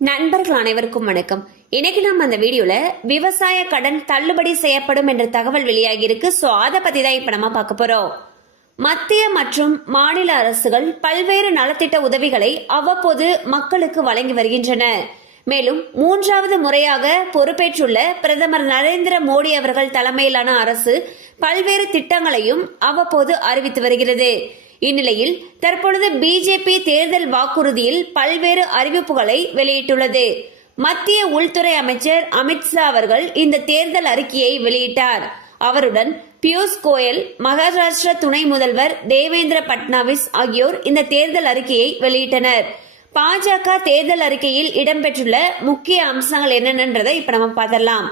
நண்பர்கள் அனைவருக்கும் வணக்கம். இன்னைக்கு நம்ம அந்த வீடியோல விவசாய கடன் தள்ளுபடி செய்யப்படும் என்ற தகவல் வெளியாகி இருக்கு. சோ அத பத்தி தான் இப்ப நம்ம பார்க்க போறோம். மத்திய மற்றும் மாநில அரசுகள் பல்வேறு நலத்திட்ட உதவிகளை அவ்வப்போது மக்களுக்கு வழங்கி வருகின்றன. மேலும் மூன்றாவது முறையாக பொறுப்பேற்றுள்ள பிரதமர் நரேந்திர மோடி அவர்கள் தலைமையிலான அரசு பல்வேறு திட்டங்களையும் அவ்வப்போது அறிவித்து வருகிறது. இந்நிலையில் தற்பொழுது பிஜேபி தேர்தல் வாக்குறுதியில் பல்வேறு அறிவிப்புகளை வெளியிட்டுள்ளது. மத்திய உள்துறை அமைச்சர் அமித்ஷா அவர்கள் இந்த தேர்தல் அறிக்கையை வெளியிட்டார். அவருடன் பியூஷ் கோயல், மகாராஷ்டிர துணை முதல்வர் தேவேந்திர பட்னாவிஸ் ஆகியோர் இந்த தேர்தல் அறிக்கையை வெளியிட்டனர். பாஜக தேர்தல் அறிக்கையில் இடம்பெற்றுள்ள முக்கிய அம்சங்கள் என்னென்னதை இப்ப நம்ம பார்த்தலாம்.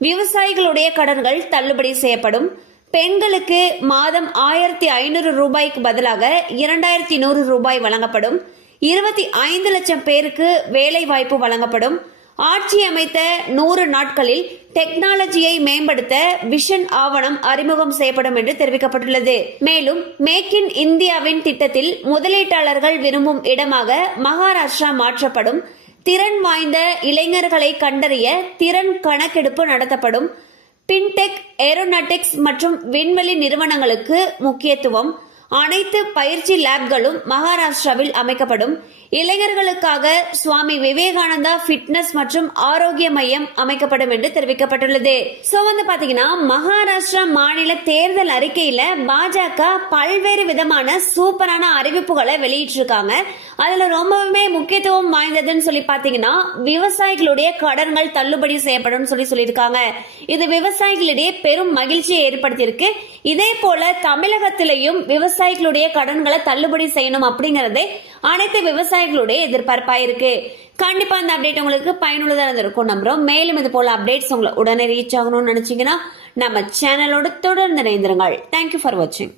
விவசாயிகளுடைய கடன்கள் தள்ளுபடி செய்யப்படும். பெண்களுக்கு மாதம் 1500 ரூபாய்க்கு பதிலாக 2100 ரூபாய் வழங்கப்படும். 25 லட்சம் பேருக்கு வேலை வாய்ப்பு வழங்கப்படும். ஆட்சி அமைத்த 100 நாட்களில் டெக்னாலஜியை மேம்படுத்த விஷன் ஆவணம் அறிமுகம் செய்யப்படும் என்று தெரிவிக்கப்பட்டுள்ளது. மேலும் மேக் இன் இந்தியாவின் திட்டத்தில் முதலீட்டாளர்கள் விரும்பும் இடமாக மகாராஷ்டிரா மாற்றப்படும். திறன் வாய்ந்த இளைஞர்களை கண்டறிய திறன் கணக்கெடுப்பு நடத்தப்படும். பின்டெக், ஏரோநாட்டிக்ஸ் மற்றும் விண்வெளி நிறுவனங்களுக்கு முக்கியத்துவம். அனைத்து பயிற்சி லேப்களும் மகாராஷ்டிராவில் அமைக்கப்படும். இளைஞர்களுக்காக சுவாமி விவேகானந்தா பிட்னஸ் மற்றும் ஆரோக்கிய மையம் அமைக்கப்படும் என்று தெரிவிக்கப்பட்டுள்ளது. சோ பாத்தீங்கன்னா மகாராஷ்டிரா மாநில தேர்தல் அறிக்கையில பாஜக பல்வேறு விதமான சூப்பரான அறிவிப்புகளை வெளியிட்டிருக்காங்க. அதுல ரொம்பவுமே முக்கியத்துவம் வாய்ந்ததுன்னு சொல்லி பாத்தீங்கன்னா விவசாயிகளுடைய கடன்கள் தள்ளுபடி செய்யப்படும் சொல்லியிருக்காங்க. இது விவசாயிகளிடையே பெரும் மகிழ்ச்சியை ஏற்படுத்தியிருக்கு. இதே போல தமிழகத்திலையும் விவசாயிகளுடைய கடன்களை தள்ளுபடி செய்யணும் அப்படிங்கறதே அனைத்து விவசாயிகளுடைய எதிர்பார்ப்பா இருக்கு. கண்டிப்பா இந்த அப்டேட் உங்களுக்கு பயனுள்ளதா இருந்திருக்கும் நம்புறோம். மேலும் இது போல அப்டேட்ஸ் உங்களை உடனே ரீச் ஆகணும்னு நினைச்சீங்கன்னா நம்ம சேனலோட தொடர்ந்து இணைந்திருங்கள். தேங்க்யூ ஃபார் வாட்சிங்.